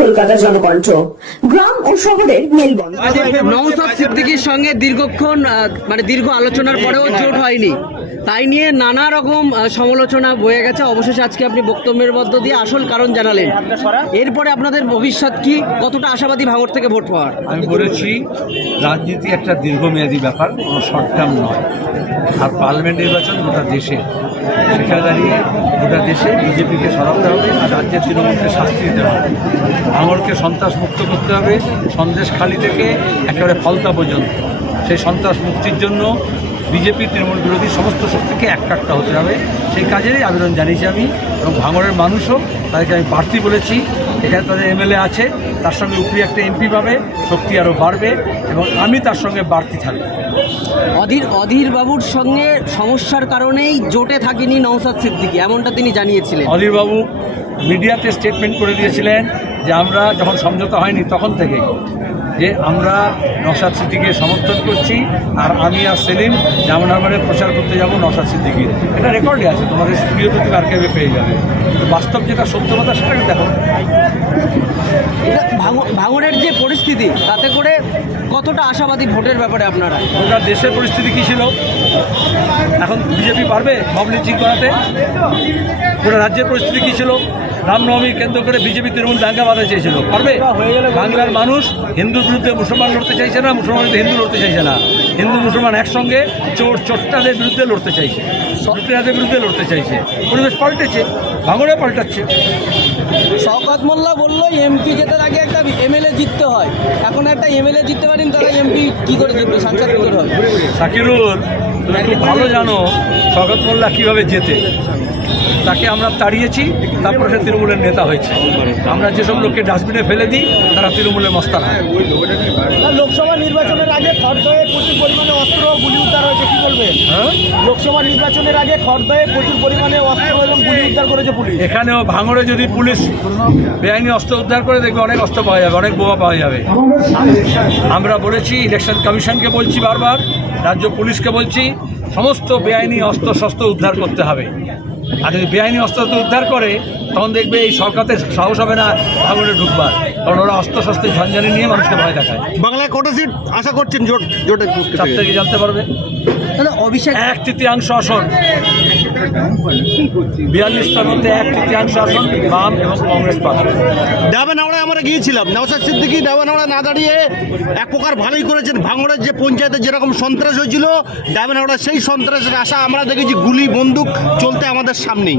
কলকাতা জনকণ্ঠ। গ্রাম ও শহরের সিদ্দিকির সঙ্গে দীর্ঘক্ষণ মানে দীর্ঘ আলোচনার পরেও জোট হয়নি। তাই নিয়ে নানা রকম সমালোচনা বয়ে গেছে। অবশেষে আজকে আপনি বক্তব্যের মধ্য দিয়ে আসল কারণ জানালেন। এরপরে আপনাদের ভবিষ্যৎ কি? কতটা আশাবাদী ভাঙর থেকে ভোট পাওয়ার? আমি বলেছি, রাজনীতি একটা দীর্ঘমেয়াদী ব্যাপার, কোনো শর্ট টার্ম নয়। আর পার্লামেন্ট নির্বাচন গোটা দেশে। সেখানে দাঁড়িয়ে গোটা দেশে বিজেপিকে সরাতে হবে আর রাজ্যের তৃণমূলকে শাস্তি দিতে হবে। ভাঙরকে সন্ত্রাস মুক্ত করতে হবে। সন্দেশখালি থেকে একেবারে ফলতা পর্যন্ত। সেই সন্ত্রাস মুক্তির জন্য বিজেপি তৃণমূল বিরোধী সমস্ত শক্তিকে এককাট্টা হতে হবে। সেই কাজেরই আবেদন জানিয়েছি আমি এবং ভাঙড়ের মানুষও তাদেরকে আমি প্রার্থী বলেছি। এখানে তাদের এমএলএ আছে তার সঙ্গে উপরি একটা এমপি পাবে শক্তি আরও বাড়বে এবং আমি তার সঙ্গে বাড়তি থাকব। অধীর অধীর বাবুর সঙ্গে সমস্যার কারণেই জোটে থাকেনি নওসাদ সিদ্দিকী এমনটা তিনি জানিয়েছিলেন। অধীরবাবু মিডিয়াতে স্টেটমেন্ট করে দিয়েছিলেন যে আমরা যখন সমঝোতা হয়নি তখন থেকে যে আমরা নসাদ সিদ্দিকে সমর্থন করছি আর আমি আর সেলিম জামনগরে প্রচার করতে যাব নসাদ সিদ্দিকির। এটা রেকর্ডে আছে তোমাদের স্টুডিওতে তুমি আর্কাইভে পেয়ে যাবে। তো বাস্তব যেটা সত্য কথা সেটাকে দেখো ভাঙ- ভাঙড়ের যে পরিস্থিতি তাতে করে কতটা আশাবাদী ভোটের ব্যাপারে আপনারা? গোটা দেশের পরিস্থিতি কী ছিল? এখন বিজেপি পারবে মবলিং ঠিক করাতে? গোটা রাজ্যের পরিস্থিতি কী ছিল? রামনবমী কেন্দ্র করে বিজেপি তৃণমূল দাঙ্গা বাঁধা চেয়েছিল। পারবে? বাংলার মানুষ হিন্দুর বিরুদ্ধে মুসলমান লড়তে চাইছে না, মুসলমান বিরুদ্ধে হিন্দু লড়তে চাইছে না। হিন্দু, মুসলমান একসঙ্গে চোর, চোরটাদের বিরুদ্ধে লড়তে চাইছে। লুটেরাদের বিরুদ্ধে লড়তে চাইছে। পরিবেশ পাল্টেছে ভাঙড়ে পাল্টাচ্ছে। শওকত মোল্লা বলল এমপি জেতার এমএলএ জিততে হয়। এখন একটা এমএলএ জিততে পারেন তারা এমপি কি করে জিতবে? সাংসদ কি করে হবে সাকিরুল তুমি খুব ভালো জানো শগত মোল্লা কীভাবে জেতে। তাকে আমরা তাড়িয়েছি তারপরে সে তৃণমূলের নেতা হয়েছে। আমরা যেসব লোককে ডাস্টবিনে ফেলে দিই তারা তৃণমূলের মস্তান হয়। লোকসভা নির্বাচনের আগে খড়দয়ে প্রচুর পরিমাণে অস্ত্র গুলি উদ্ধার হয়েছে কি বলবেন হ্যাঁ? লোকসভা নির্বাচনের আগে খড়দয়ে প্রচুর পরিমাণে অস্ত্র উদ্ধার করেছে পুলিশ? এখানেও ভাঙড়ে যদি পুলিশ বেআইনি অস্ত্র উদ্ধার করে দেখবে অনেক অস্ত্র পাওয়া যাবে অনেক বোমা পাওয়া যাবে। আমরা বলেছি ইলেকশন কমিশনকে বলছি বারবার রাজ্য পুলিশকে বলছি সমস্ত বেআইনি অস্ত্র শস্ত্র উদ্ধার করতে হবে। আর যদি বেআইনি অস্ত্র তো উদ্ধার করে তখন দেখবে এই সরকারের সাহস হবে না ভাঙড়ে ঢুকবার কারণ ওরা অস্ত্র শস্ত্রের ঝঞ্ঝানি নিয়ে মানুষকে ভয় দেখায়। বাংলায় কত সিট? আশা করছেন জোট জোটে চার থেকে জানতে পারবে? অভিষেক এক তৃতীয়াংশ আসন। বিয়াল্লিশটার মধ্যে এক তৃতীয়াংশ আসন বাম এবং কংগ্রেস পাবে ডাবানাওড়ায় আমরা গিয়েছিলাম। নওসাদ সিদ্দিকি ডাবানাওড়া না দাঁড়িয়ে এক প্রকার ভালোই করেছেন। ভাঙড়ের যে পঞ্চায়েতে যেরকম সন্ত্রাস হয়েছিল ডাবানাওড়া সেই সন্ত্রাসের আশা আমরা দেখেছি গুলি, বন্দুক চলতে আমাদের সামনেই।